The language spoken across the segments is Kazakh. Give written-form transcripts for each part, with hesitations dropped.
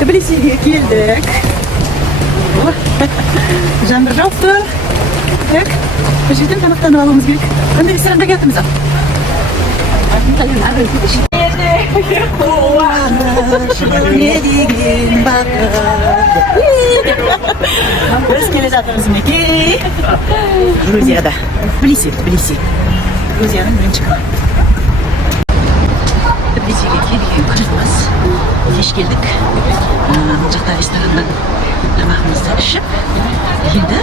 Tbilisi'ye geldik. Жаңбыр жауып тұр. Так, бір жерден тамақтанып алуымыз керек. Қандай ресторанда келдіңіз? Не деген бақыт. Біз келе жатырмыз мінекей. Грузияда. Тбилиси. Грузияның бірінші қаласы. Тбилисиге келген күніміз. Кеш келдік. Бұл жақта рестораннан тамағымызды ішіп, енді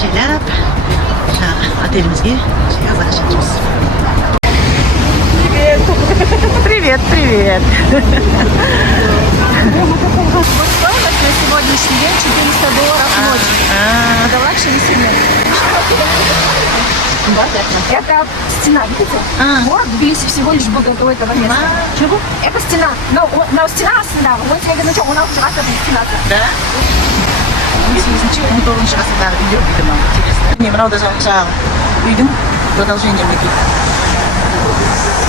жайлап отелімізге бара жатырмыз. Привет. Стоимость на сегодняшний день $400 в ночь. Это лакшери сегмент. Это стена, видите? Город Тбилиси всего лишь был до этого места. Чего? Это стена. Но стена aslında. Вот я говорю, что у нас уже стена. Да? Ничего, мы должны сейчас идем, видимо, интересно. Не, правда, сначала уйдем, продолжение мне тут.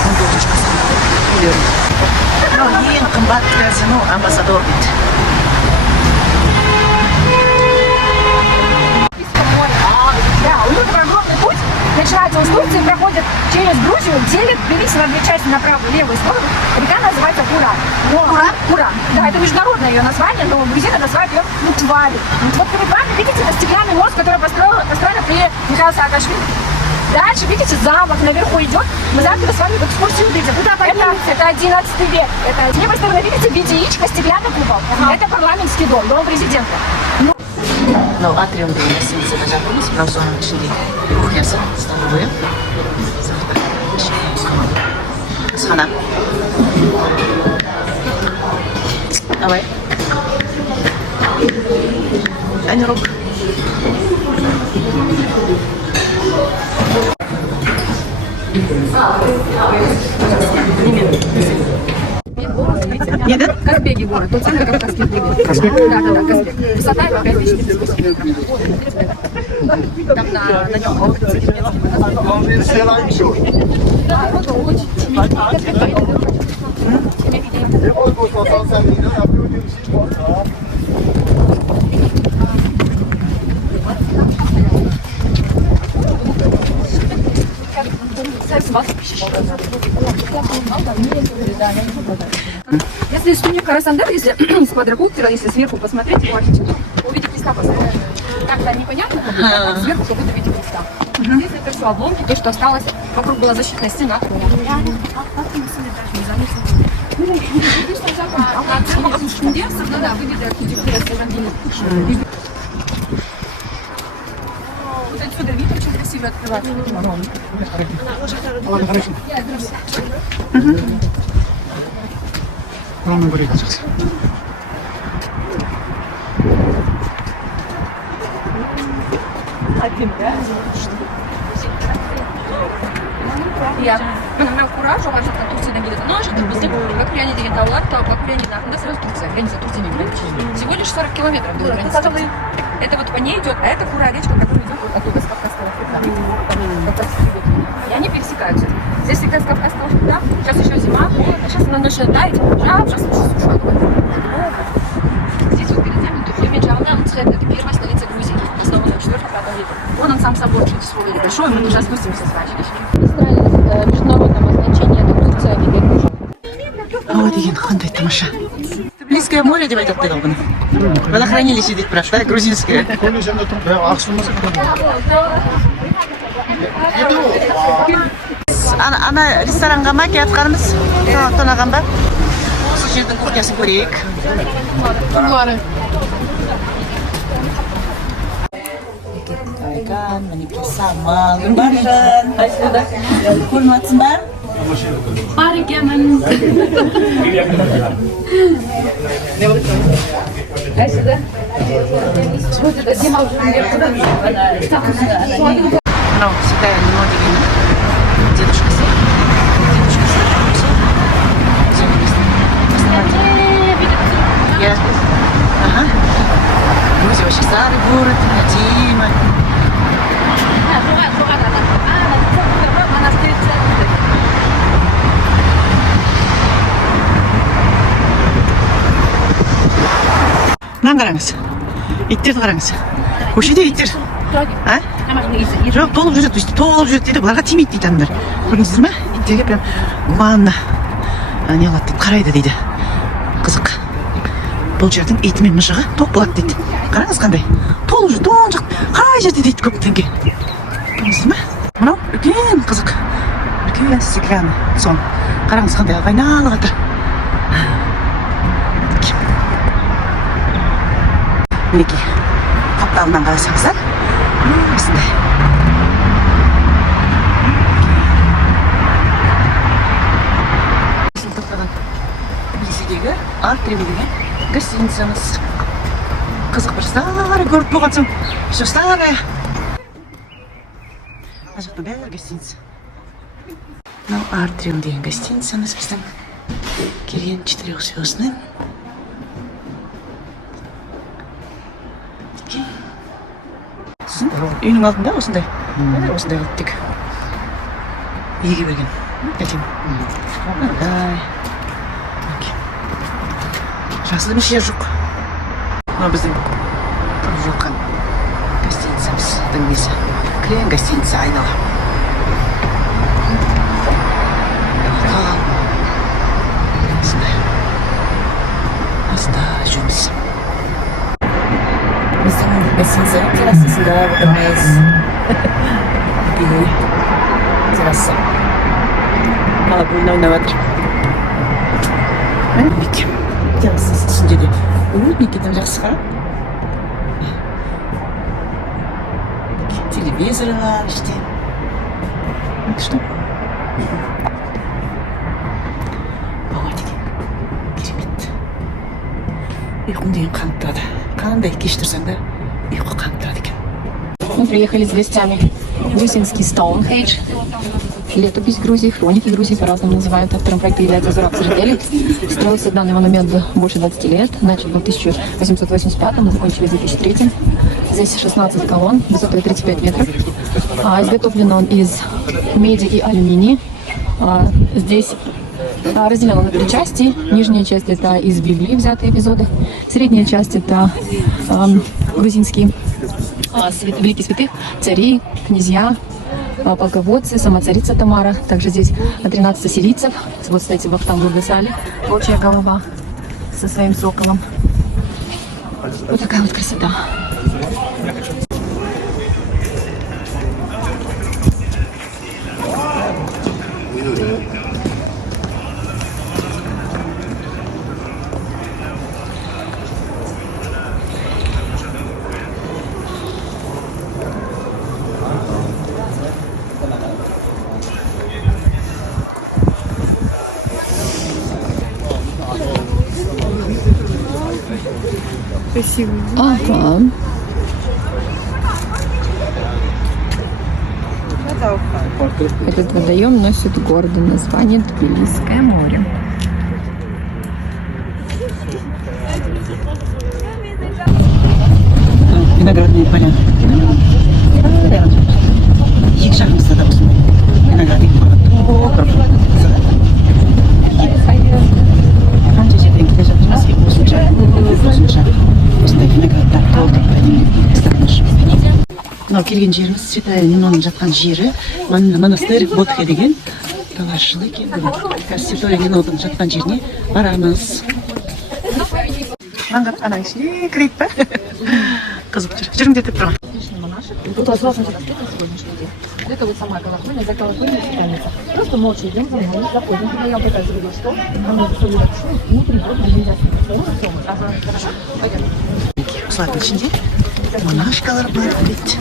Мы должны сейчас идем. Ну, ең қымбат казино Амбассадор бит. Да, у них огромный путь. Начинается он с Турции, проходит через Грузию, делит Тбилиси на две части, на правую и левую сторону. Река называется Куран. Куран. Да, это международное ее название, но грузины называют ее Мутвали. Вот перед вами видите это стеклянный мост, который построен при Михаиле Саакашвили. Дальше, видите, замок наверху идет. Мы завтра с вами в экскурсию выйдем. Это 11 век. С левой стороны, видите, в виде яичка стеклянный купол. Это парламентский дом президента. Мынау атриум деген гостиницада жатырмыз. Мынау соның ішінде кухнясы, столовый. Асхана. Давай. Әне роб. Нет? Казбеги город, тот самый кавказский город. Казбек? Да, Казбек. Высота его 5800. Там на нем Если студия Карасандер, если с квадрокоптера, если сверху посмотреть по архитектуре, увидеть места посмотреть. Как-то непонятно, как сверху как будто видеть места. Здесь это все обломки, то, что осталось. Вокруг была защитная стена. Да, выглядит архитектура Севандина. Вот отсюда вид очень красиво открывается. Главное говорить сейчас. Я кураж, уважаю Турциядан келеді. Но что-то біздің Бакурияне деген таулар, Бакурияне артында сразу Турция, граница Турции не граница. Всего лишь 40 километров до границы Турции. Это вот по ней идет, а это Кура речка, которая идет вот оттуда с Кавказского хребта. И они пересекаются. Здесь всегда с Кавказского хребта, сейчас еще зима, холодно, сейчас она начинает таять, сейчас суша. Здесь вот перед нами Туркменджан, это первая столица Грузии, основана в 4-5 веке. Вон он сам собор свой большой, мы уже спустимся с вами. Международного значения это Турция и Грузия. Вот деген қандай тамаша. Тбилисское море деп айтады ғой бұны. Водохранилище дейді бірақ, да, грузинское. Ана ресторанға ма келатқанымыз? Тонаған ба? Осы жердің кухнясын көрейік. Айган, мінекей самал, баржан. Көріп жатсың ба? Бар екенмін. Сюда. Вот это демалыс Мынау Ситая Нимо деген дедушкасы. Я. Ага. Грузия вообще старый город, Тима. мынаны қараңыз. Иттерді қараңыз. Көшеде иттер. А? Жоқ, толып жүреді, өйстіп толып жүреді дейді, бұларға тимейді дейді адамдар. Көрдіңіздер ме? Иттерге прям гуманно не қылады дейді, қарайды дейді. Қызық. Бұл жердің иті мен мышығы тоқ болады дейді. Қараңыз қандай. Толып жүр, тоңжық. Қай жерде дейді көптенге. Көрдіңіздер ме? Мынау үлкен қызық. Үлкен стеклянный сон. Қараңыз қандай айналып жатыр. Мінекей, қапталынан қарасаңыздар, осындай. Тоқтаған Тбилисидегі Артриум деген гостиницамыз. Қызық бір старый көріп болған соң, все старое. Ана жақта бәрі гостиница. Мынау Артриум деген гостиницамыз біздің келген 4-звездный. Үйінің алдында осындай. Осындай қылып тек. Еге берген. Әтем. Жақсы емес жер жоқ. Мына біздің тұрып жатқан гостиницамыздың несі. Кілең гостиница айнала. Осындай. Аста жүрміз. Біздің гостиница террасасында отырмыз. Терраса. Бала ойнап жатыр. Бүйтем. Террасасы үстінде де уютниктерден жақсы қарап. Телевизор бар іште. Что? Бауа деген. Керемет. Ұйқым деген қанып тұрады. Қандай кеш тұрсаң да ұйқы қанып тұрады екен. Мы приехали с гостями в грузинский Стоунхендж. Летопись Грузии, хроники Грузии по-разному называют. Автором проекта является Зураб Церетели. Строился данный монумент больше 20 лет. Начали в 1885, закончили в 2003. Здесь 16 колонн, высотой 35 метров. Изготовлен он из меди и алюминия. Здесь разделен он на 3 части. Нижняя часть — это из Библии взятые эпизоды. Средняя часть — это грузинские великие святых, цари, князья, полководцы, сама царица Тамара. Также здесь 13 ассирийцев. Вот, кстати, Вахтанг Гургасали, волчья голова со своим соколом. Вот такая вот красота. Красивый. Ага. Этот водоем носит гордое название Тбилисское море. Виноградные поля. Екі жағымызда да осындай виноград егіп қойған. Қанша жерден келе жатырмыз? Осынша осындай виноградтар толтырып. Мынау келген жеріміз Святая Ниноның жатқан жері. Монастырь Бодхе деген. Талай жыл екен. Қазір Святая Ниноның жатқан жеріне барамыз. Маңғат ана ішіне кірейді ба? Қызық жүр. Жүріңдер деп тұрған. Тут возможно открыто сегодняшний день. Это вот сама колокольня, за колокольней станется. Просто молча идем за мной, заходим. Я пытаюсь говорить, что мы заходим внутри, просто нельзя смотреть. Хорошо? Пойдем. Осылардың ішінде монашкалар бар дейді.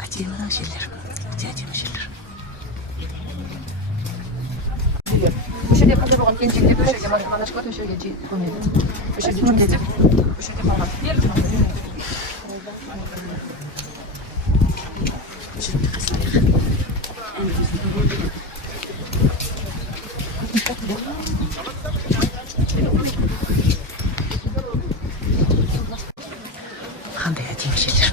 Әдемі жерлер. Әдемі жерлер. Bu şurada kocaman kencikli döşeli manışkot şöyle koyuyor. Bu şurada çok gezip, bu şurada falan. Қандай әдемі жерлер.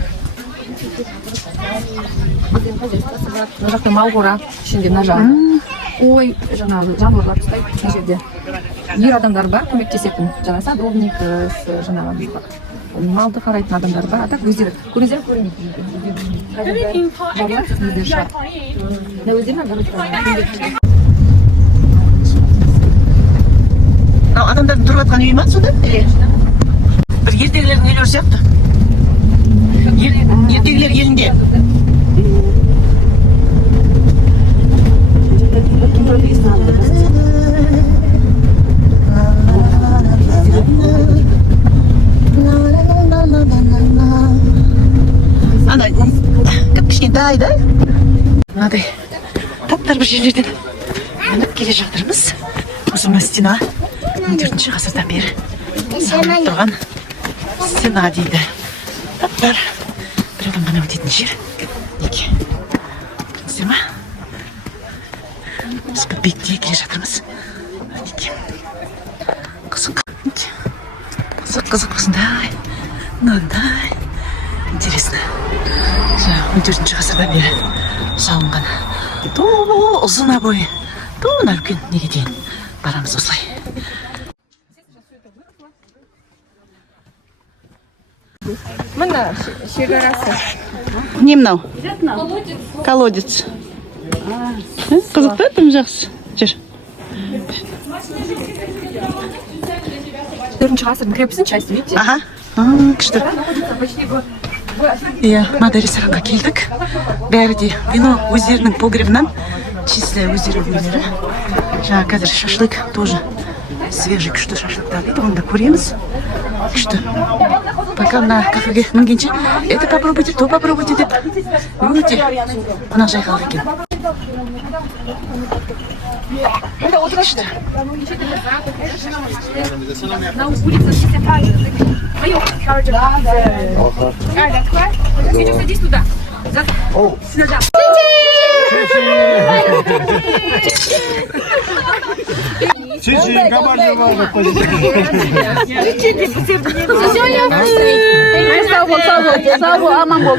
Мына жақта малқора ішінде нажа. ой жаңағы жануарлар ұстайды мына жерде ер адамдар бар көмектесетін жаңағы садовник жаңағы малды қарайтын адамдар бар а так өздері көріңіздер көрінеді Мынау адамдардың тұрып жатқан үйі ма сонда? Бір ертегілердің үйлері сияқты. Ертегілер елінде. Ана кішкентай да? Мынадай таптар бір жерлерден мініп келе жатырмыз. Осы мына стена 14-ші ғасырдан бері салынып тұрған стена дейді. Таптар бір адам ғана өтетін жер. Неге? Көрдіңіздер ма? Біз бір бетте келе жатырмыз. Неге? Қызық. Қызық осындай. Мынандай. Интересно. 14-ші ғасырдан бері салынған. Ұзын обой. Мына үлкен неге дейін барамыз осылай. мына шекарасы Не мынау? Колодец. Қызық та тым жақсы. Жүр. 4-ші ғасырдың крепостың части, видите? Ага. Күшті. Иә, мынадай ресторанға келдік. Бәрі де вино өздерінің погребінен. Чисто өздері өнері. Жаңа қазір шашлык тоже свежий күшті шашлыктар дейді. Оны да көреміз. Күшті. Пока мына кафеге мінгенше, это попробуйте, то попробуйте деп. Өте қонақ жай қалды екен. Күшті. На улице все правильно. Витя, садись туда. Сюда. Çiçeği kabarcı vardı pozitif. Sağ ol, aman bol.